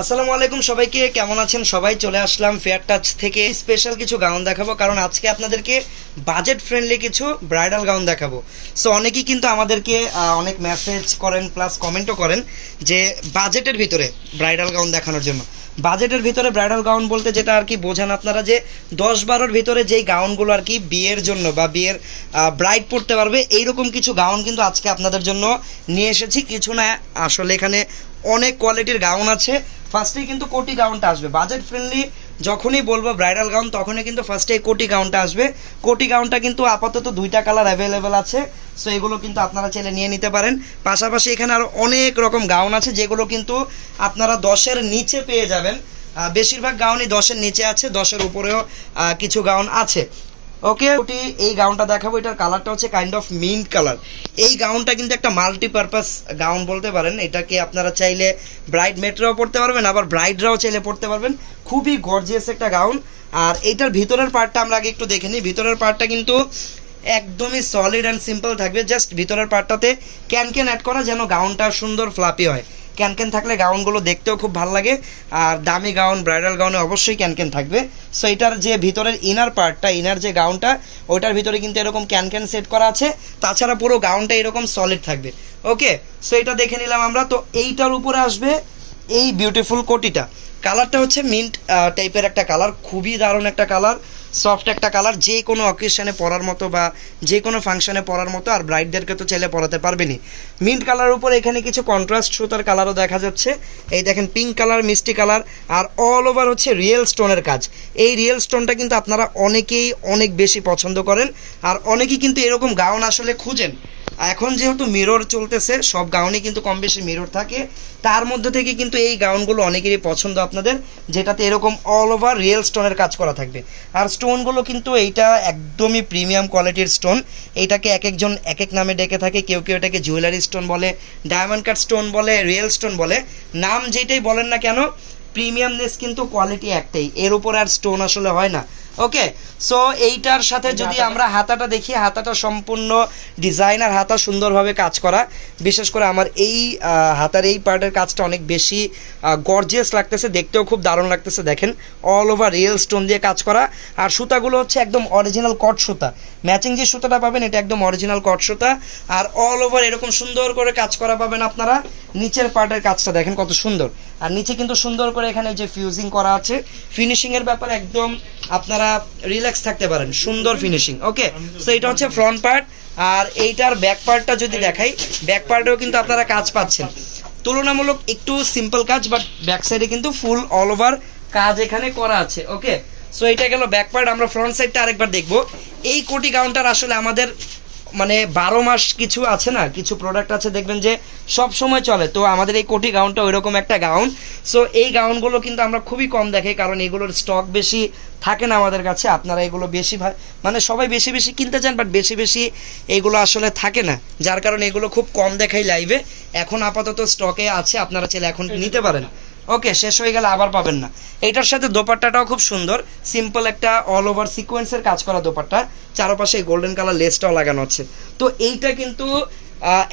আসসালামু আলাইকুম সবাইকে, কেমন আছেন সবাই? চলে আসলাম ফেয়ার টাচ থেকে স্পেশাল কিছু গাউন দেখাবো, কারণ আজকে আপনাদেরকে বাজেট ফ্রেন্ডলি কিছু ব্রাইডাল গাউন দেখাবো। সো অনেকেই কিন্তু আমাদেরকে অনেক মেসেজ করেন প্লাস কমেন্টও করেন যে বাজেটের ভিতরে ব্রাইডাল গাউন দেখানোর জন্য। বাজেটের ভিতরে ব্রাইডাল গাউন বলতে যেটা আর কি বোঝান আপনারা, যে 10-12-র ভিতরে যেই গাউনগুলো আর কি বিয়ের জন্য বা বিয়ের ব্রাইড পরতে পারবে, এইরকম কিছু গাউন কিন্তু আজকে আপনাদের জন্য নিয়ে এসেছি। কিছু না, আসলে এখানে অনেক কোয়ালিটির গাউন আছে। ফার্স্টেই কিন্তু কোটি গাউনটা আসবে বাজেট ফ্রেন্ডলি। যখনই বলবো ব্রাইডাল গাউন তখনই কিন্তু ফার্স্টে কোটি গাউনটা আসবে। কোটি গাউনটা কিন্তু আপাতত 2টা কালার অ্যাভেলেবেল আছে, সো এগুলো কিন্তু আপনারা চাইলে নিয়ে নিতে পারেন। পাশাপাশি এখানে আরও অনেক রকম গাউন আছে যেগুলো কিন্তু আপনারা 10-এর নিচে পেয়ে যাবেন। বেশিরভাগ গাউনই 10-এর নিচে আছে, 10-এর উপরেও কিছু গাউন আছে। ওকে, এই গাউনটা দেখাবো। এটার কালারটা হচ্ছে কাইন্ড অফ মিন্ট কালার। এই গাউনটা কিন্তু একটা মাল্টিপারপাস গাউন বলতে পারেন। এটাকে আপনারা চাইলে ব্রাইড মেটরাও পড়তে পারবেন, আবার ব্রাইডরাও চাইলে পড়তে পারবেন। খুবই গর্জিয়াস একটা গাউন। আর এইটার ভিতরের পার্টটা আমরা আগে একটু দেখে নিই। ভিতরের পার্টটা কিন্তু একদমই সলিড অ্যান্ড সিম্পল থাকবে। জাস্ট ভিতরের পার্টটাতে ক্যান অ্যাড করা, যেন গাউনটা সুন্দর ফ্লাপি হয়। ক্যান থাকলে গাউনগুলো দেখতেও খুব ভালো লাগে। আর দামি গাউন, ব্রাইডাল গাউনে অবশ্যই ক্যান থাকবে। সো এটার যে ভিতরের ইনার পার্টটা, ইনার যে গাউনটা, ওইটার ভিতরে কিন্তু এরকম ক্যান সেট করা আছে। তাছাড়া পুরো গাউনটা এরকম সলিড থাকবে। ওকে, সো এটা দেখে নিলাম আমরা। তো এইটার উপরে আসবে এই বিউটিফুল কোটিটা। কালারটা হচ্ছে মিন্ট টাইপের একটা কালার, খুবই দারুণ একটা কালার, সফট একটা কালার, যে কোনো অকেশনে পরার মতো বা যে কোনো ফাংশনে পরার মতো। আর ব্রাইডদেরকে তো চাইলে পরাতে পারবেনই। মিন্ট কালারের উপর এখানে কিছু কন্ট্রাস্ট সুতার কালারও দেখা যাচ্ছে। এই দেখেন, পিঙ্ক কালার, মিষ্টি কালার, আর অল ওভার হচ্ছে রিয়েল স্টোনের কাজ। এই রিয়েল স্টোনটা কিন্তু আপনারা অনেকেই অনেক বেশি পছন্দ করেন, আর অনেকেই কিন্তু এরকম গাউন আসলে খুঁজেন। এখন যেহেতু মিরর চলতেছে, সব গাউনে কিন্তু কম বেশি মিরর থাকে, তার মধ্যে থেকে কিন্তু এই গাউনগুলো অনেকেরই পছন্দ আপনাদের, যেটাতে এরকম অল ওভার রিয়েল স্টোনের কাজ করা থাকবে। আর স্টোনগুলো কিন্তু এইটা একদমই প্রিমিয়াম কোয়ালিটির স্টোন। এইটাকে এক একজন এক এক নামে ডেকে থাকে। কেউ কেউ এটাকে জুয়েলারি স্টোন বলে, ডায়মন্ড কাট স্টোন বলে, রিয়েল স্টোন বলে। নাম যেটাই বলেন না কেন, প্রিমিয়ামনেস কিন্তু কোয়ালিটি একটাই, এর উপর আর স্টোন আসলে হয় না। ওকে, সো এইটার সাথে যদি আমরা হাতাটা দেখি, হাতাটা সম্পূর্ণ ডিজাইনার হাতা, সুন্দরভাবে কাজ করা। বিশেষ করে আমার এই হাতার এই পার্টের কাজটা অনেক বেশি গর্জিয়াস লাগতেছে, দেখতেও খুব দারুণ লাগতেছে। দেখেন, অল ওভার রিয়েল স্টোন দিয়ে কাজ করা। আর সুতাগুলো হচ্ছে একদম অরিজিনাল কট সুতা। ম্যাচিং যে সুতাটা পাবেন এটা একদম অরিজিনাল কট সুতা। আর অল ওভার এরকম সুন্দর করে কাজ করা পাবেন আপনারা। নিচের পার্টের কাজটা দেখেন কত সুন্দর। আর নিচে কিন্তু সুন্দর করে এখানে যে ফিউজিং করা আছে, ফিনিশিংয়ের ব্যাপারে একদম আপনারা রিল্যাক্স থাকতে পারেন, সুন্দর ফিনিশিং। ওকে, সো এটা হচ্ছে ফ্রন্ট পার্ট। আর এইটার ব্যাক পার্টটা যদি দেখাই, ব্যাক পার্টেও কিন্তু আপনারা কাজ পাচ্ছেন। তুলনামূলক একটু সিম্পল কাজ, বাট ব্যাক সাইডে কিন্তু ফুল অল ওভার কাজ এখানে করা আছে। ওকে, সো এটা গেল ব্যাক পার্ট। আমরা ফ্রন্ট সাইডটা আরেকবার দেখবো। এই কোটি গাউনটার আসলে আমাদের মানে 12 মাস কিছু আছে না, কিছু প্রোডাক্ট আছে দেখবেন যে সব সময় চলে। তো আমাদের এই কোটি গাউনটা ওইরকম একটা গাউন। সো এই গাউনগুলো কিন্তু আমরা খুবই কম দেখাই, কারণ এগুলোর স্টক বেশি থাকে না আমাদের কাছে। আপনারা এগুলো বেশি মানে সবাই বেশি বেশি কিনতে চান, বাট বেশি বেশি এইগুলো আসলে থাকে না, যার কারণে এগুলো খুব কম দেখাই লাইভে। এখন আপাতত স্টকে আছে, আপনারা চাইলে এখন নিতে পারেন। ওকে, শেষ হয়ে গেলে আবার পাবেন না। এইটার সাথে দোপাট্টাটাও খুব সুন্দর, সিম্পল একটা অল ওভার সিকোয়েন্সের কাজ করা দোপাট্টা, চারপাশে গোল্ডেন কালার লেসটাও লাগানো আছে। তো এইটা কিন্তু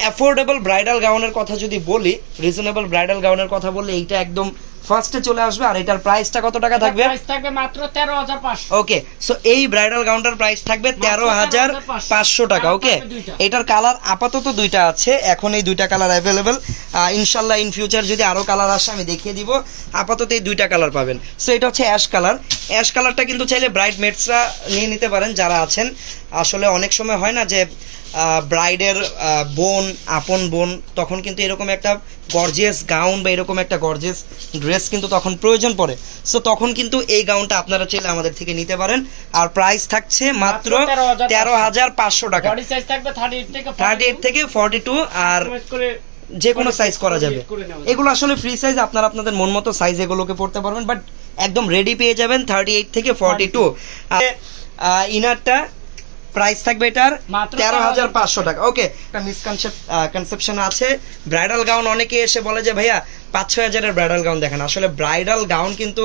অ্যাফোর্ডেবল ব্রাইডাল গাউনের কথা যদি বলি, রিজনেবল ব্রাইডাল গাউনের কথা বললে এইটা একদম ফার্স্টে চলে আসবে। আর এটার প্রাইসটা কত টাকা থাকবে? প্রাইস থাকবে মাত্র 13,500। ওকে, সো এই ব্রাইডাল গাউনটার প্রাইস থাকবে 13,500 টাকা। ওকে, এটার কালার আপাতত 2টা আছে, এখন এই 2টা কালার অ্যাভেলেবেল। ইনশাল্লাহ ইন ফিউচার যদি আরও কালার আসে আমি দেখিয়ে দিব। আপাতত এই 2টা কালার পাবেন। সো এটা হচ্ছে অ্যাশ কালার। অ্যাশ কালারটা কিন্তু চাইলে ব্রাইড মেটসরা নিয়ে নিতে পারেন যারা আছেন। আসলে অনেক সময় হয় না যে ব্রাইডের বোন, আপন বোন, তখন কিন্তু এরকম একটা গর্জিয়াস গাউন বা এরকম একটা গর্জিয়াস ড্রেস কিন্তু তখন প্রয়োজন পড়ে। সো তখন কিন্তু এই গাউনটা আপনারা চাইলে আমাদের থেকে নিতে পারেন। আর প্রাইস থাকছে মাত্র 13,500 টাকা। 38 থেকে 42, আর যে কোনো সাইজ করা যাবে। এগুলো আসলে ফ্রি সাইজ, আপনারা আপনাদের মন মতো সাইজ এগুলোকে পড়তে পারবেন, বাট একদম রেডি পেয়ে যাবেন 38 থেকে 42। ইনারটা প্রাইস থাকবে এটার 13,500 টাকা। ওকে, একটা মিসকনসেপশন আছে। ব্রাইডাল গাউন অনেকে এসে বলে যে ভাইয়া 5-6 হাজারের ব্রাইডাল গাউন দেখেন। আসলে ব্রাইডাল গাউন কিন্তু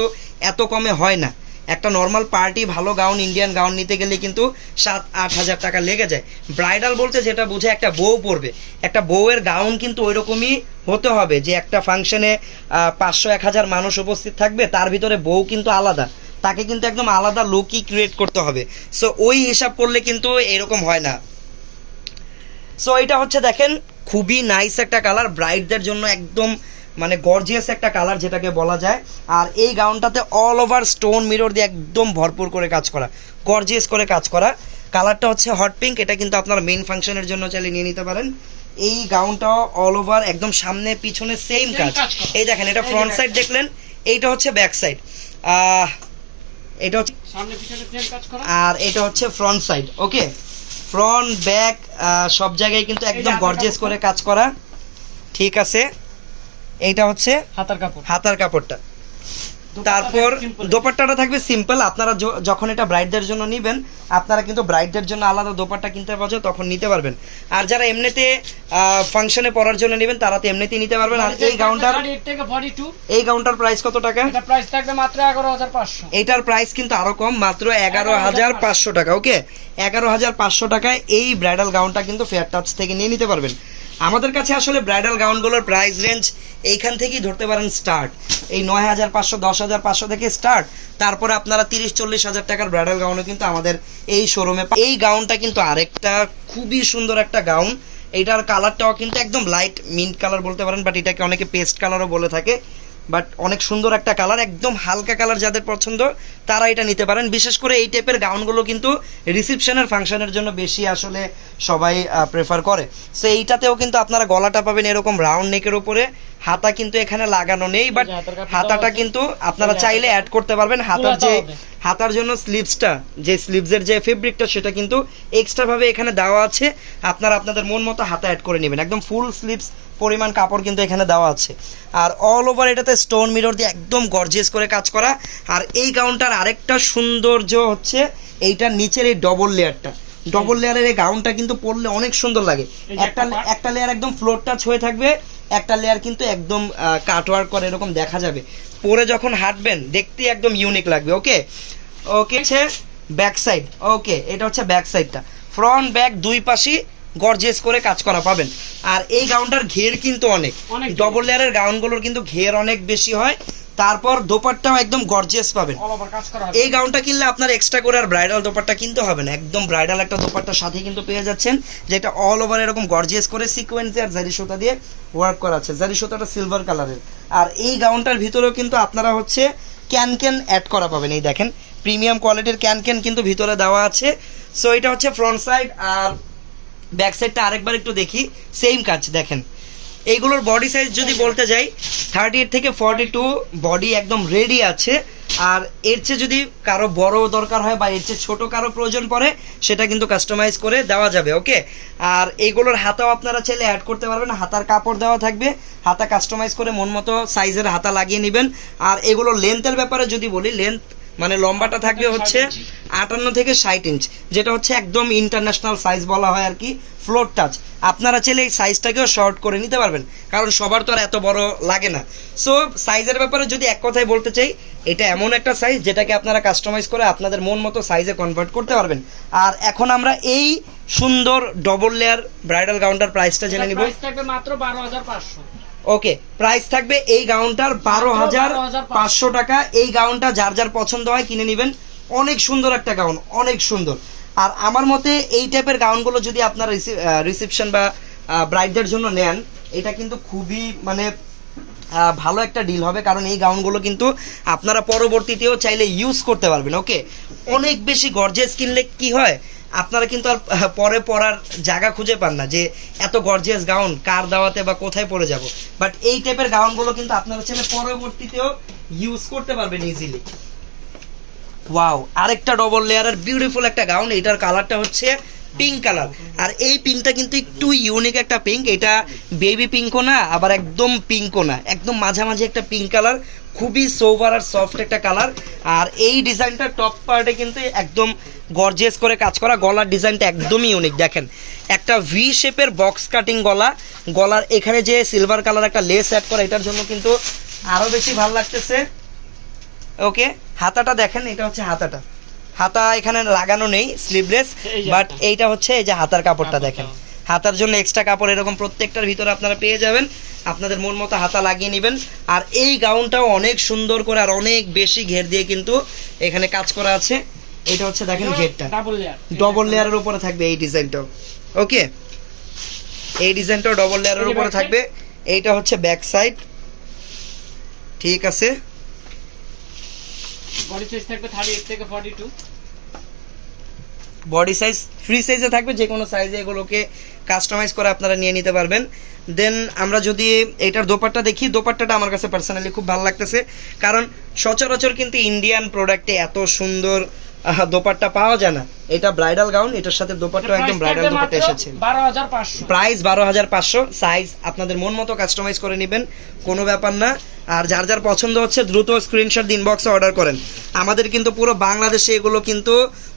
এত কমে হয় না। একটা নর্মাল পার্টি ভালো গাউন ইন্ডিয়ান গাউন নিতে গেলে কিন্তু 7-8 হাজার টাকা লেগে যায়। ব্রাইডাল বলতে যেটা বোঝে একটা বউ পরবে, একটা বউয়ের গাউন কিন্তু ওইরকমই হতে হবে যে একটা ফাংশনে 500-1000 মানুষ উপস্থিত থাকবে, তার ভিতরে বউ কিন্তু আলাদা, তাকে কিন্তু একদম আলাদা লুকই ক্রিয়েট করতে হবে। সো ওই হিসাব করলে কিন্তু এরকম হয় না। সো এটা হচ্ছে দেখেন খুবই নাইস একটা কালার, ব্রাইডদের জন্য একদম মানে গর্জিয়াস একটা কালার যেটাকে বলা যায়। আর এই গাউনটাতে অল ওভার স্টোন মিরর দিয়ে একদম ভরপুর করে কাজ করা, গর্জিয়াস করে কাজ করা। কালারটা হচ্ছে হট পিঙ্ক, এটা কিন্তু আপনারা মেইন ফাংশনের জন্য চাইলে নিয়ে নিতে পারেন। এই গাউনটাও অল ওভার একদম সামনে পিছনে সেম কাজ। এই দেখেন এটা ফ্রন্ট সাইড দেখলেন, এইটা হচ্ছে ব্যাক সাইড, এটা হচ্ছে সামনে পিছনে সেম কাজ করা। আর এটা হচ্ছে ফ্রন্ট সাইড। ওকে, ফ্রন্ট ব্যাক সব জায়গায় কিন্তু একদম গর্জিয়াস করে কাজ করা। ঠিক আছে, এইটা হচ্ছে হাতার কাপড়। হাতার কাপড়টা। তারপর দোপাট্টাটা থাকবে সিম্পল। আপনারা যখন এটা ব্রাইডদের জন্য নেবেন, আপনারা কিন্তু ব্রাইডদের জন্য আলাদা দোপাট্টা কিনতে পারছেন, তখন নিতে পারবেন। আর যারা এমনিতে ফাংশনে পরার জন্য নেবেন, তারা তো এমনিতেই নিতে পারবেন। আর এই গাউনটার প্রাইস কত টাকা? এটা প্রাইস থাকবে মাত্র 11500। এটার প্রাইস কিন্তু আরো কম, মাত্র 11500 টাকা। ওকে, 11500 টাকায় এই ব্রাইডাল গাউনটা কিন্তু ফেয়ার টাচ থেকে নিয়ে নিতে পারবেন। আমাদের কাছে আসলে ব্রাইডাল গাউনগুলোর প্রাইস রেঞ্জ এইখান থেকেই ধরতে পারেন স্টার্ট, এই 9500 10500 থেকে স্টার্ট। তারপরে আপনারা 30-40 হাজার টাকার ব্রাইডাল গাউনও কিন্তু আমাদের এই শোরুমে। এই গাউনটা কিন্তু আরেকটা খুবই সুন্দর একটা গাউন। এইটার কালারটাও কিন্তু একদম লাইট মিন্ট কালার বলতে পারেন, বাট এটাকে অনেকে পেস্ট কালারও বলে থাকে। বাট অনেক সুন্দর একটা কালার, একদম হালকা কালার যাদের পছন্দ তারা এটা নিতে পারেন। বিশেষ করে এই টাইপের গাউনগুলো কিন্তু রিসেপশনের ফাংশনের জন্য বেশি আসলে সবাই প্রেফার করে। সো এইটাতেও কিন্তু আপনারা গলাটা পাবেন এরকম রাউন্ড নেকের উপরে, হাতা কিন্তু এখানে লাগানো নেই, বাট হাতাটা কিন্তু আপনারা চাইলে অ্যাড করতে পারবেন। হাতার জন্য স্লিভসটা, যে স্লিভসের যে ফেব্রিকটা সেটা কিন্তু এক্সট্রা ভাবে এখানে দেওয়া আছে। আপনারা আপনাদের মন মতো হাতা অ্যাড করে নেবেন, একদম ফুল স্লিভস পরিমাণ কাপড় কিন্তু এখানে দেওয়া আছে। আর অল ওভার এটাতে স্টোন মিরর দিয়ে একদম গর্জিয়াস করে কাজ করা। আর এই গাউনটার আরেকটা সৌন্দর্য হচ্ছে এইটার নিচের এই ডবল লেয়ারটা, ডবল লেয়ারের এই গাউনটা কিন্তু পরলে অনেক সুন্দর লাগে। একটা লেয়ার একদম ফ্লোর টাচ হয়ে থাকবে, একটা লেয়ার কিন্তু একদম কাটওয়ার্ক করে এরকম দেখা যাবে। পরে যখন হাঁটবেন দেখতে একদম ইউনিক লাগবে। ওকে ওকে, হচ্ছে ব্যাক সাইড। ওকে, এটা হচ্ছে ব্যাক সাইডটা, ফ্রন্ট ব্যাক দুই পাশেই গর্জিয়াস করে কাজ করা পাবেন। আর এই গাউনটার ঘের কিন্তু অনেক, ডবল লেয়ারের গাউনগুলোর কিন্তু ঘের অনেক বেশি হয়। তারপর দোপাট্টাও একদম গর্জিয়াস পাবেন। এই গাউনটা কিনলে আপনার এক্সট্রা করে আর ব্রাইডাল দোপাট্টা কিনতে হবে না, একদম ব্রাইডাল একটা দোপাট্টার সাথে কিন্তু পেয়ে যাচ্ছেন, যেটা অল ওভার এরকম গর্জিয়াস করে সিকোয়েন্সে আর জারি সুতা দিয়ে ওয়ার্ক করা আছে। জারি সুতাটা সিলভার কালারের। আর এই গাউনটার ভিতরেও কিন্তু আপনারা হচ্ছে ক্যান অ্যাড করা পাবেন। এই দেখেন প্রিমিয়াম কোয়ালিটির ক্যান কিন্তু ভিতরে দেওয়া আছে। সো এটা হচ্ছে ফ্রন্ট সাইড। আর ব্যাক সাইডটা আরেকবার একটু দেখি, সেম কাজ দেখেন। এইগুলোর বডি সাইজ যদি বলতে যাই 38 থেকে 42 বডি একদম রেডি আছে। আর এর চেয়ে যদি কারো বড় দরকার হয় বা এর চেয়ে ছোট কারো প্রয়োজন পড়ে, সেটা কিন্তু কাস্টমাইজ করে দেওয়া যাবে। ওকে, আর এইগুলোর হাতাও আপনারা চাইলে অ্যাড করতে পারবেন, হাতার কাপড় দেওয়া থাকবে, হাতা কাস্টমাইজ করে মন মতো সাইজের হাতা লাগিয়ে নেবেন। আর এগুলোর লেন্থের ব্যাপারে যদি বলি, লেন্থ মানে লম্বাটা থাকবে হচ্ছে 58 থেকে 60 ইঞ্চ, যেটা হচ্ছে একদম ইন্টারন্যাশনাল সাইজ বলা হয় আর কি, ফ্লোর টাচ। আপনারা চাইলে এই সাইজটাকেও শর্ট করে নিতে পারবেন, কারণ সবার তো আর এত বড় লাগে না। সো সাইজের ব্যাপারে যদি এক কথায় বলতে চাই, এটা এমন একটা সাইজ যেটাকে আপনারা কাস্টমাইজ করে আপনাদের মন মতো সাইজে কনভার্ট করতে পারবেন। আর এখন আমরা এই সুন্দর ডবল লেয়ার ব্রাইডাল গাউনটার প্রাইসটা জেনে নিব। মাত্র 12500। ওকে, প্রাইস থাকবে এই গাউনটার 12500 টাকা। এই গাউনটা যার যার পছন্দ হয় কিনে নেবেন, অনেক সুন্দর একটা গাউন, অনেক সুন্দর। আর আমার মতে এই টাইপের গাউনগুলো যদি আপনারা রিসেপশন বা ব্রাইডদের জন্য নেন, এটা কিন্তু খুবই মানে ভালো একটা ডিল হবে, কারণ এই গাউনগুলো কিন্তু আপনারা পরবর্তীতেও চাইলে ইউজ করতে পারবেন। ওকে, অনেক বেশি গর্জিয়াস কিনলে কি হয়, আপনারা কিন্তু আর পরে পরার জায়গা খুঁজে পান না যে এত গর্জিয়াস গাউন কার দাওয়াতে বা কোথায় পরে যাব। বাট এই টাইপের গাউনগুলো কিন্তু আপনারা চাইলে পরবর্তীতেও ইউজ করতে পারবেন ইজিলি। ওয়াও, আরেকটা ডবল লেয়ারের বিউটিফুল একটা গাউন। এটার কালারটা হচ্ছে পিঙ্ক কালার। আর এই পিঙ্কটা কিন্তু একটু ইউনিক একটা পিঙ্ক, এটা বেবি পিঙ্কও না আবার একদম পিঙ্কও না, একদম মাঝামাঝি একটা পিঙ্ক কালার, খুবই সোভার আর সফট একটা কালার। আর এই ডিজাইনটা টপ পার্টে কিন্তু একদম গর্জিয়াস করে কাজ করা, গলার ডিজাইনটা একদমই ইউনিক। দেখেন একটা ভি শেপের বক্স কাটিং গলা, গলার এখানে যে সিলভার কালার একটা লেস অ্যাড করা, এটার জন্য কিন্তু আরো বেশি ভালো লাগতেছে। ওকে, হাতাটা দেখেন, এটা হচ্ছে হাতাটা, হাতা এখানে লাগানো নেই, স্লিভলেস, এই যে বাট হাতা। এইটা হচ্ছে এই যে হাতার কাপড়টা কাপড়টা। দেখেন, হাতার জন্য এক্সট্রা কাপড় এরকম প্রত্যেকটার ভিতরে আপনারা পেয়ে যাবেন, আপনাদের মন মতো হাতা লাগিয়ে নেবেন। আর এই গাউনটাও অনেক সুন্দর করে আর অনেক বেশি ঘের দিয়ে কিন্তু এখানে কাজ করা আছে। এটা হচ্ছে দেখেন ঘেরটা ডাবল লেয়ার। ডবল লেয়ারের উপরে থাকবে এই ডিজাইনটাও। ওকে, এই ডিজাইনটাও ডবল লেয়ারের এই যে উপরে back থাকবে। এইটা হচ্ছে ব্যাক সাইড, ঠিক আছে। বডি সাইজ থাকবে 38 থেকে 42। বডি সাইজ ফ্রি সাইজে থাকবে, যে কোনো সাইজে এগুলোকে কাস্টমাইজ করে আপনারা নিয়ে নিতে পারবেন। দেন আমরা যদি এটার দোপাট্টা দেখি, দোপাট্টাটা আমার কাছে পার্সোনালি খুব ভালো লাগতেছে, কারণ সচরাচর কিন্তু ইন্ডিয়ান প্রোডাক্টে এত সুন্দর দোপাট্টা পাওয়া যায় না। এটা ব্রাইডাল গাউন, এটার সাথে দোপাট্টা একদম ব্রাইডাল দোপাট্টা এসেছে। 12500। প্রাইস 12,500, সাইজ আপনাদের মন মতো কাস্টমাইজ করে নেবেন, কোনো ব্যাপার না। আর যার যার পছন্দ হচ্ছে দ্রুত স্ক্রিনশট দিন, ইনবক্সে অর্ডার করেন। আমাদের কিন্তু পুরো বাংলাদেশে এগুলো কিন্তু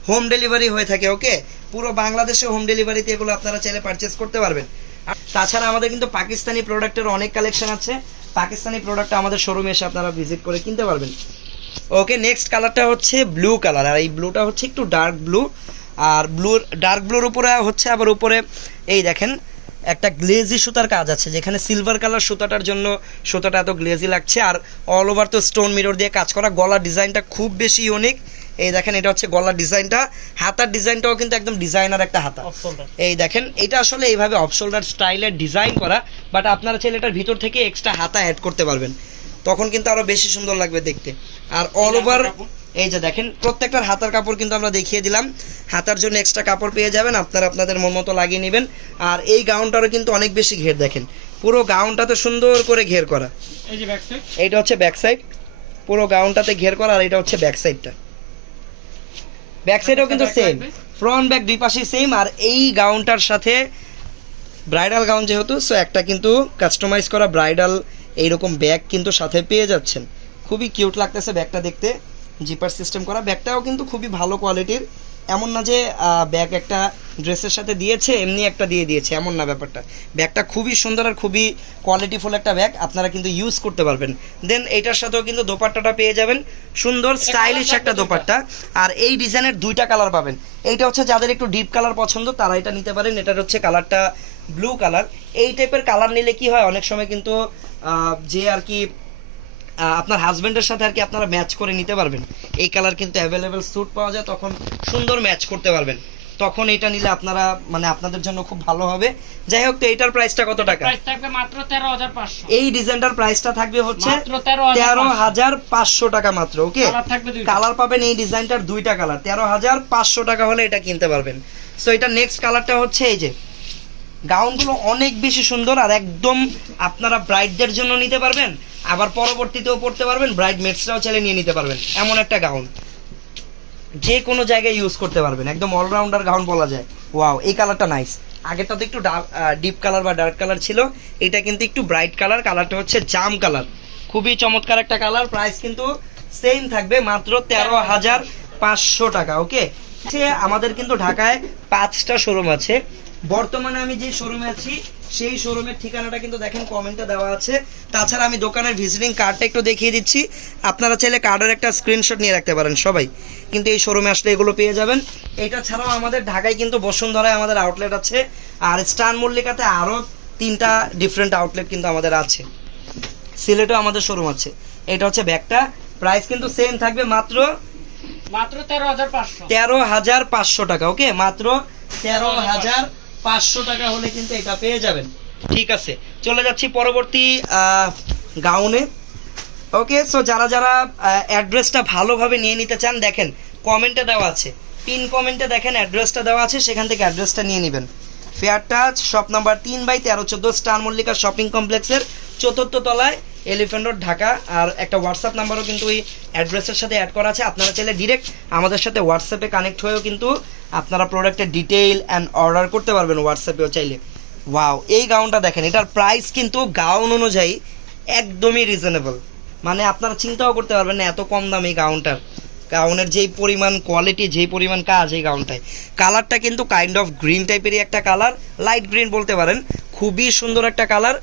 হোম ডেলিভারি হয়ে থাকে। ওকে, পুরো বাংলাদেশে হোম ডেলিভারিতে এগুলো আপনারা চাইলে পারচেস করতে পারবেন। আর তাছাড়া আমাদের কিন্তু পাকিস্তানি প্রোডাক্টের অনেক কালেকশন আছে, পাকিস্তানি প্রোডাক্ট আমাদের শোরুমে এসে আপনারা ভিজিট করে কিনতে পারবেন। ওকে, নেক্সট কালারটা হচ্ছে ব্লু কালার, আর এই ব্লুটা হচ্ছে একটু ডার্ক ব্লু, আর ডার্ক ব্লুর উপরে হচ্ছে আবার উপরে এই দেখেন একটা গ্লেজি সুতার কাজ আছে, যেখানে সিলভার কালার সুতাটার জন্য সুতাটা এত গ্লেজি লাগছে। আর অল ওভার তো স্টোন মিরর দিয়ে কাজ করা, গলার ডিজাইনটা খুব বেশি ইউনিক। এই দেখেন, এটা হচ্ছে গলার ডিজাইনটা, হাতার ডিজাইনটাও কিন্তু একদম ডিজাইনার একটা হাতা। Off shoulder. এই দেখেন, এটা আসলে এইভাবে অফ শোল্ডার স্টাইলের ডিজাইন করা, বাট আপনারা চাইলে এটার ভিতর থেকে এক্সট্রা হাতা অ্যাড করতে পারবেন, তখন কিন্তু আরো বেশি সুন্দর লাগবে দেখতে। আর অল ওভার এই যে দেখেন, প্রত্যেকটার হাতার কাপড় কিন্তু আমরা দেখিয়ে দিলাম, হাতার জন্য এক্সট্রা কাপড় পেয়ে যাবেন, আপনারা আপনাদের মন মতো লাগিয়ে নেবেন। আর এই গাউনটারও কিন্তু অনেক বেশি ঘের, দেখেন পুরো গাউনটাতে সুন্দর করে ঘের করা। এই যে ব্যাক সাইড। এইটা হচ্ছে ব্যাক সাইড, পুরো গাউনটাতে ঘের করা, আর এটা হচ্ছে ব্যাক সাইডটা। ব্যাক সাইডও কিন্তু সেম, ফ্রন্ট ব্যাক দুই পাশেই সেম। আর এই গাউনটার সাথে ব্রাইডাল গাউন যেহেতু, সো একটা কিন্তু কাস্টমাইজ করা ব্রাইডাল এইরকম ব্যাগ কিন্তু সাথে পেয়ে যাচ্ছেন। খুবই কিউট লাগতেছে ব্যাগটা দেখতে, জিপার সিস্টেম করা। ব্যাগটাও কিন্তু খুবই ভালো কোয়ালিটির, এমন না যে ব্যাগ একটা ড্রেসের সাথে দিয়েছে এমনি একটা দিয়ে দিয়েছে, এমন না ব্যাপারটা। ব্যাগটা খুবই সুন্দর আর খুবই কোয়ালিটিফুল একটা ব্যাগ, আপনারা কিন্তু ইউজ করতে পারবেন। দেন এইটার সাথেও কিন্তু দোপাট্টাটা পেয়ে যাবেন, সুন্দর স্টাইলিশ একটা দোপাট্টা। আর এই ডিজাইনের দুইটা কালার পাবেন। এইটা হচ্ছে যাদের একটু ডিপ কালার পছন্দ তারা এটা নিতে পারেন, এটার হচ্ছে কালারটা ব্লু কালার। এই টাইপের কালার নিলে কি হয়, অনেক সময় কিন্তু যে আর কি আপনার হাজবেন্ডের সাথে আর কি আপনারা ম্যাচ করে নিতে পারবেন। এই কালার কিন্তু অ্যাভেলেবেল স্যুট পাওয়া যায়, তখন সুন্দর ম্যাচ করতে পারবেন, তখন এটা নিলে আপনারা মানে আপনাদের জন্য খুব ভালো হবে। যাই হোক, তো এটার প্রাইসটা কত টাকা? প্রাইস থাকবে মাত্র 13500। এই ডিজাইনটার প্রাইসটা থাকবে হচ্ছে মাত্র 13500 টাকা মাত্র। ওকে, কালার থাকবে দুইটা। কালার পাবেন এই ডিজাইনটার দুইটা কালার, 13,500 টাকা হলে এটা কিনতে পারবেন। সো এটা নেক্সট কালারটা হচ্ছে এই যে, গাউনগুলো অনেক বেশি সুন্দর, আর একদম আপনারা ব্রাইডদের জন্য নিতে পারবেন, আবার পরবর্তীতেও পড়তে পারবেন, ব্রাইড মেটসরাও চাইলে নিয়ে নিতে পারবেন। এমন একটা গাউন যে কোনো জায়গায় ইউজ করতে পারবেন, একদম অলরাউন্ডার গাউন বলা যায়। ওয়াও, এই কালারটা নাইস। আগেরটা তো একটু ডিপ কালার বা ডার্ক কালার ছিল, এটা কিন্তু একটু ব্রাইট কালার, কালারটা হচ্ছে জাম কালার, খুবই চমৎকার একটা কালার। প্রাইস কিন্তু সেম থাকবে, মাত্র 13,500 টাকা। ওকে, আমাদের কিন্তু ঢাকায় 5টা শোরুম আছে। বর্তমানে আমি যে শোরুমে আছি সেই শোরুমের ঠিকানাটা কিন্তু দেখেন কমেন্টে দেওয়া আছে। তাছাড়া আমি দোকানের ভিজিটিং কার্ডটা একটু দেখিয়ে দিচ্ছি, আপনারা চাইলে কার্ডের একটা স্ক্রিনশট নিয়ে রাখতে পারেন সবাই, কিন্তু এই শোরুমে আসলে এগুলো পেয়ে যাবেন। এটা ছাড়াও আমাদের ঢাকায় কিন্তু বসুন্ধরায় আমাদের আউটলেট আছে, আর স্টার মল্লিকাতে আরও 3টা ডিফারেন্ট আউটলেট কিন্তু আমাদের আছে। সিলেটেও আমাদের শোরুম আছে। এটা হচ্ছে ব্যাগটা, প্রাইস কিন্তু সেম থাকবে, মাত্র 13500। 13,500 টাকা। ওকে, মাত্র 13,500 টাকা হলে কিন্তু এটা পেয়ে যাবেন। ঠিক আছে, চলে যাচ্ছি পরবর্তী গাউনে। ওকে, সো যারা যারা অ্যাড্রেসটা ভালোভাবে নিয়ে নিতে চান, দেখেন কমেন্টে দেওয়া আছে, পিন কমেন্টে দেখেন অ্যাড্রেসটা দেওয়া আছে, সেখান থেকে অ্যাড্রেসটা নিয়ে নেবেন। Fair touch shop number 3/1314 star Mallika shopping কমপ্লেক্সের 4th তলায়, এলিফ্যান্ট রোড, ঢাকা। আর একটা হোয়াটসঅ্যাপ নাম্বারও কিন্তু ওই অ্যাড্রেসের সাথে অ্যাড করা আছে, আপনারা চাইলে ডিরেক্ট আমাদের সাথে হোয়াটসঅ্যাপে কানেক্ট হয়েও কিন্তু আপনারা প্রোডাক্টের ডিটেইল অ্যান্ড অর্ডার করতে পারবেন হোয়াটসঅ্যাপেও চাইলে। ওয়াও, এই গাউনটা দেখেন, এটার প্রাইস কিন্তু গাউন অনুযায়ী একদমই রিজনেবল, মানে আপনারা চিন্তাও করতে পারবেন না এত কম দাম এই গাউনটার। গাউনের যেই পরিমাণ কোয়ালিটি, যেই পরিমাণ কাজ এই গাউনটায়। কালারটা কিন্তু কাইন্ড অফ গ্রিন টাইপেরই একটা কালার, লাইট গ্রিন বলতে পারেন, খুবই সুন্দর একটা কালার।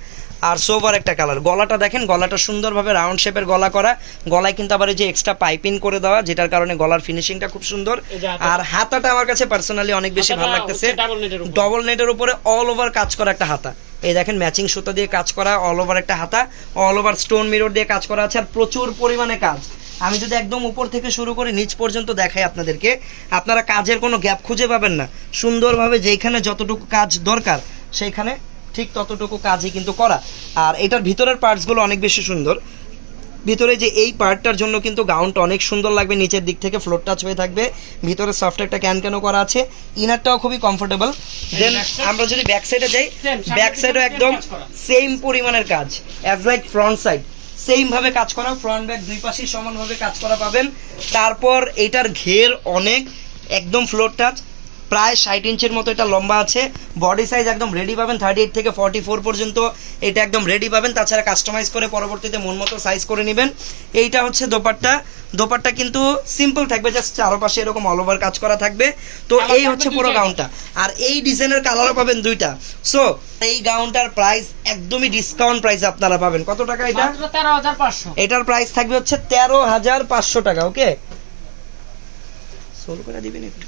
আর সোভার একটা কালার। গলাটা দেখেন, গলাটা সুন্দরভাবে রাউন্ড শেপের গলা করা, গলায় কিন্তু আবার এই যে এক্সট্রা পাইপিং করে দেওয়া, যেটার কারণে গলার ফিনিশিংটা খুব সুন্দর। এই যে হাতা। আর হাতাটা আমার কাছে পার্সোনালি অনেক বেশি ভালো লাগতেছে, ডাবল নেটের উপর। ডবল নেটের উপরে অল ওভার কাজ করা একটা হাতা। এই দেখেন ম্যাচিং সুতা দিয়ে কাজ করা অল ওভার একটা হাতা, অল ওভার স্টোন মিরর দিয়ে কাজ করা আছে, আর প্রচুর পরিমাণে কাজ। আমি যদি একদম উপর থেকে শুরু করে নিচ পর্যন্ত দেখাই আপনাদেরকে, আপনারা কাজের কোনো গ্যাপ খুঁজে পাবেন না। সুন্দরভাবে যেখানে যতটুকু কাজ দরকার সেইখানে ঠিক ততটুকু কাজই কিন্তু করা। আর এটার ভিতরের পার্টসগুলো অনেক বেশি সুন্দর। ভিতরে যে এই পার্টটার জন্য কিন্তু গাউনটা অনেক সুন্দর লাগবে, নিচের দিক থেকে ফ্লোর টাচ হয়ে থাকবে, ভিতরে সফট একটা ক্যানও করা আছে, ইনারটাও খুবই কমফোর্টেবল। দেন আমরা যদি ব্যাক সাইডে যাই, ব্যাক সাইডও একদম সেম পরিমাণের কাজ, as like front side same ভাবে কাজ করা, ফ্রন্ট ব্যাক দুই পাশেই সমানভাবে কাজ করা পাবেন। তারপর এটার ঘের অনেক, একদম ফ্লোর টাচ, প্রায় 60 ইঞ্চির মতো এটা লম্বা আছে। বডি সাইজ একদম রেডি পাবেন, 38 থেকে 44 পর্যন্ত এটা একদম রেডি পাবেন। তাছাড়া কাস্টমাইজ করে পরবর্তীতে মন মতো সাইজ করে নেবেন। এইটা হচ্ছে দোপাট্টা। দোপাট্টা কিন্তু সিম্পল থাকবে, জাস্ট চারপাশে এরকম অল ওভার কাজ করা থাকবে। তো এই হচ্ছে পুরো গাউনটা। আর এই ডিজাইনের কালারও পাবেন দুইটা। সো এই গাউনটার প্রাইস একদমই ডিসকাউন্ট প্রাইস আপনারা পাবেন। কত টাকা এটা? মাত্র 13,500। এটার প্রাইস থাকবে হচ্ছে 13,500 টাকা। ওকে, সোল করে দিবেন একটু।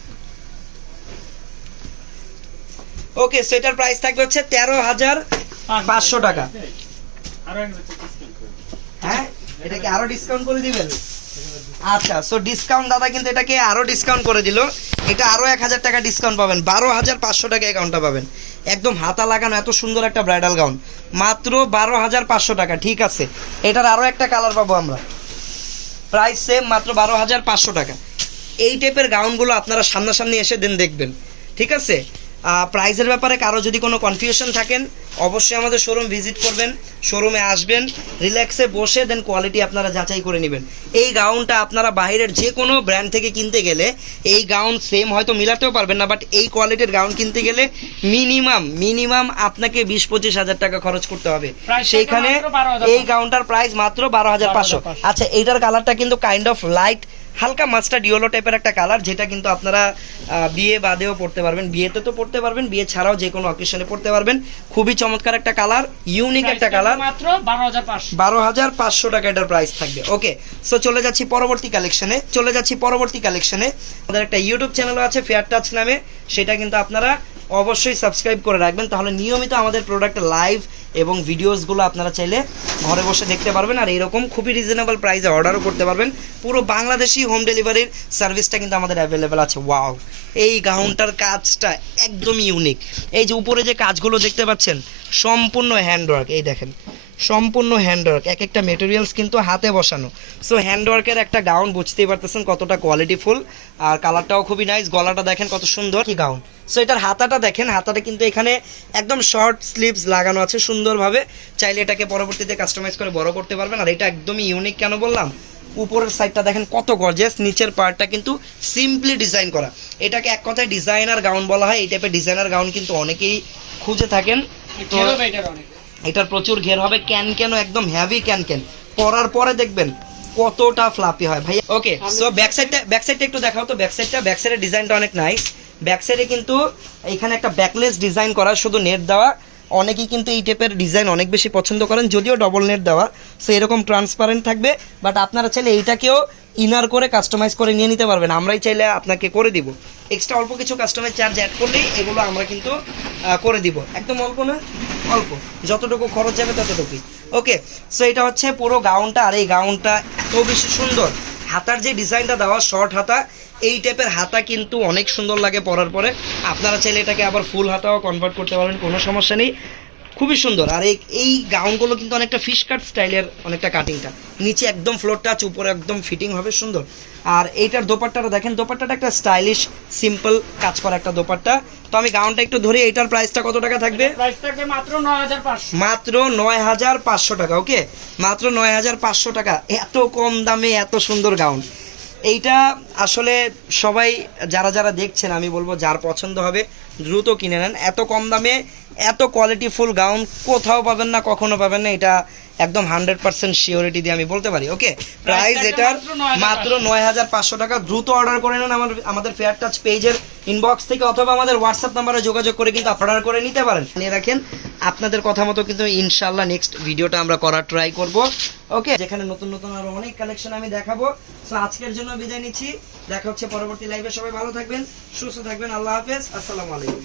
ওকে, সেটার প্রাইস থাকবে হচ্ছে 13,500 টাকা। আরো এক ডিসকাউন্ট করে। হ্যাঁ, এটাকে আরো ডিসকাউন্ট করে দিবেন? আচ্ছা, সো ডিসকাউন্ট দাদা কিন্তু এটাকে আরো ডিসকাউন্ট করে দিল। এটা আরো 1,000 টাকা ডিসকাউন্ট পাবেন, 12,500 টাকা এই গাউনটা পাবেন। একদম হাতা লাগানো এত সুন্দর একটা ব্রাইডাল গাউন, মাত্র 12,500 টাকা। ঠিক আছে, এটার আরো একটা কালার পাবো আমরা, প্রাইস সেম, মাত্র 12,500 টাকা। এই টাইপের গাউনগুলো আপনারা সামনাসামনি এসে দেন দেখবেন। ঠিক আছে, প্রাইসের ব্যাপারে কারো যদি কোনো কনফিউশন থাকেন অবশ্যই আমাদের শোরুম ভিজিট করবেন, শোরুমে আসবেন, রিল্যাক্সে বসে দেন কোয়ালিটি আপনারা যাচাই করে নেবেন। এই গাউনটা আপনারা বাইরের যে কোনো ব্র্যান্ড থেকে কিনতে গেলে এই গাউন সেম হয়তো মিলাতেও পারবেন না, বাট এই কোয়ালিটির গাউন কিনতে গেলে মিনিমাম আপনাকে 20-25 হাজার টাকা খরচ করতে হবে। সেইখানে এই গাউনটার প্রাইস মাত্র 12,500। আচ্ছা, এইটার কালারটা কিন্তু কাইন্ড অফ লাইট হালকা মাস্টার্ড ইয়েলো টাইপের একটা কালার, যেটা কিন্তু আপনারা বিয়ে বাদেও পড়তে পারবেন, বিয়েতে তো পড়তে পারবেন, বিয়ে ছাড়াও যে কোনো অকেশনে পড়তে পারবেন। খুবই চমৎকার একটা কালার, ইউনিক একটা কালার। মাত্র 12,500। 12,500 টাকা এটার প্রাইস থাকবে। ওকে, সো চলে যাচ্ছি পরবর্তী কালেকশনে। আমাদের একটা ইউটিউব চ্যানেলও আছে ফেয়ার টাচ নামে, সেটা কিন্তু আপনারা অবশ্যই সাবস্ক্রাইব করে রাখবেন, তাহলে নিয়মিত আমাদের প্রোডাক্ট লাইভ এবং ভিডিওসগুলো আপনারা চাইলে ঘরে বসে দেখতে পারবেন। আর এরকম খুবই রিজনেবল প্রাইসে অর্ডারও করতে পারবেন। পুরো বাংলাদেশি হোম ডেলিভারির সার্ভিসটা কিন্তু আমাদের অ্যাভেলেবেল আছে। ওয়াও, এই গাউনটার কাজটা একদমই ইউনিক। এই যে উপরে যে কাজগুলো দেখতে পাচ্ছেন সম্পূর্ণ হ্যান্ডওয়ার্ক, এই দেখেন সম্পূর্ণ হ্যান্ডওয়ার্ক, এক একটা মেটেরিয়ালস কিন্তু হাতে বসানো। সো হ্যান্ডওয়ার্কের একটা গাউন, বুঝতেই পারতেছেন কতটা কোয়ালিটিফুল। আর কালারটাও খুবই নাইস, গলাটা দেখেন কত সুন্দর কি গাউন। সো এটার হাতাটা দেখেন, হাতাটা কিন্তু এখানে একদম শর্ট স্লিভস লাগানো আছে সুন্দরভাবে, চাইলে এটাকে পরবর্তীতে কাস্টমাইজ করে বড় করতে পারবেন। আর এটা একদমই ইউনিক কেন বললাম, উপরের সাইডটা দেখেন কত গর্জিয়াস, নিচের পার্টটা কিন্তু সিম্পলি ডিজাইন করা। এটাকে এক কথায় ডিজাইনার গাউন বলা হয়। এই টাইপের ডিজাইনার গাউন কিন্তু অনেকেই খুঁজে থাকেন। তো এটার প্রচুর ঘের হবে, ক্যান একদম হেভি ক্যান, পরার পরে দেখবেন কতটা ফ্লাপি হয় ভাই। ওকে, সো ব্যাক সাইডটা একটু দেখাও তো। ব্যাক সাইডের ডিজাইনটা অনেক নাইস। ব্যাক সাইডে কিন্তু এখানে একটা ব্যাকলেস ডিজাইন করা, শুধু নেট দেওয়া। অনেকেই কিন্তু এই টাইপের ডিজাইন অনেক বেশি পছন্দ করেন, যদিও ডবল নেট দেওয়া, সো এরকম ট্রান্সপারেন্ট থাকবে। বাট আপনারা চাইলে এইটাকেও ইনার করে কাস্টমাইজ করে নিয়ে নিতে পারবেন, আমরাই চাইলে আপনাকে করে দিব। এক্সট্রা অল্প কিছু কাস্টমাইজ চার্জ অ্যাড করলেই এগুলো আমরা কিন্তু করে দিব, একদম অল্প না, অল্প যতটুকু খরচ যাবে ততটুকুই। ওকে, সো এটা হচ্ছে পুরো গাউনটা। আর এই গাউনটা এত বেশি সুন্দর, হাতার যে ডিজাইনটা দেওয়া শর্ট হাতা, এই টাইপের হাতা কিন্তু অনেক সুন্দর লাগে পরার পরে। আপনারা চাইলে এটাকে আবার ফুল হাতাও কনভার্ট করতে পারবেন, কোনো সমস্যা নেই, খুবই সুন্দর। আর এই গাউনগুলো কিন্তু অনেকটা ফিশ কাট স্টাইলের, অনেকটা কাটিংটা, নিচে একদম ফ্লোর টাচ, উপরে একদম ফিটিং হবে সুন্দর। আর এইটার দোপাট্টাটা দেখেন, দোপাট্টাটা একটা স্টাইলিশ সিম্পল কাজ করা একটা দোপাট্টা। তো আমি গাউনটা একটু ধরি, এইটার প্রাইসটা কত টাকা থাকবে? প্রাইস থাকবে মাত্র 9,500। মাত্র 9,500 টাকা। ওকে, মাত্র 9,500 টাকা, এত কম দামে এত সুন্দর গাউন। এইটা আসলে সবাই যারা দেখছেন, আমি বলবো যার পছন্দ হবে দ্রুত কিনে নেন। এত কম দামে এত কোয়ালিটিফুল গাউন কোথাও পাবেন না, কখনো পাবেন না, এটা একদম 100% শিওরিটি দিয়ে আমি বলতে পারি। ওকে, প্রাইস থাকবে এটার মাত্র মাত্র 9500 টাকা। দ্রুত অর্ডার করে নেন আমাদের ফেয়ার টাচ পেজের ইনবক্স থেকে, অথবা আমাদের হোয়াটসঅ্যাপ নাম্বারে যোগাযোগ করে কিন্তু অর্ডার করে নিতে পারেন। নিয়ে রাখেন, আপনাদের কথা মতো কিন্তু ইনশাআল্লাহ নেক্সট ভিডিওটা আমরা করার ট্রাই করব। ওকে, যেখানে নতুন নতুন আরো অনেক কালেকশন আমি দেখাবো। সো আজকের জন্য বিদায় নিচ্ছি, দেখা হচ্ছে পরবর্তী লাইভে। সবাই ভালো থাকবেন, সুস্থ থাকবেন, আল্লাহ হাফেজ, আসসালামু আলাইকুম।